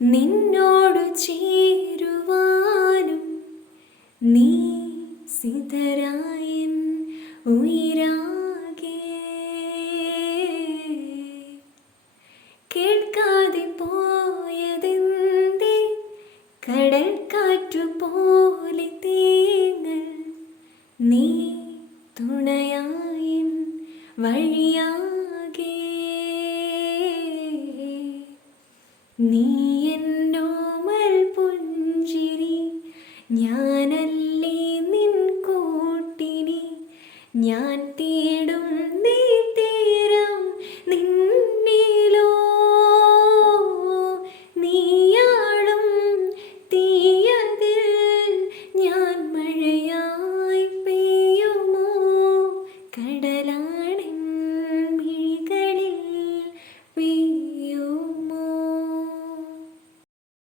നിന്നോടു ചേരുവാനും നീ സിതരായൻ ഉയിരാകെ. കേൾക്കാതെ പോയതെന്തേ കടൽ കാറ്റുപോലെ തേങ്ങൽ, നീ തുണയായൻ വഴിയാകെ. നീ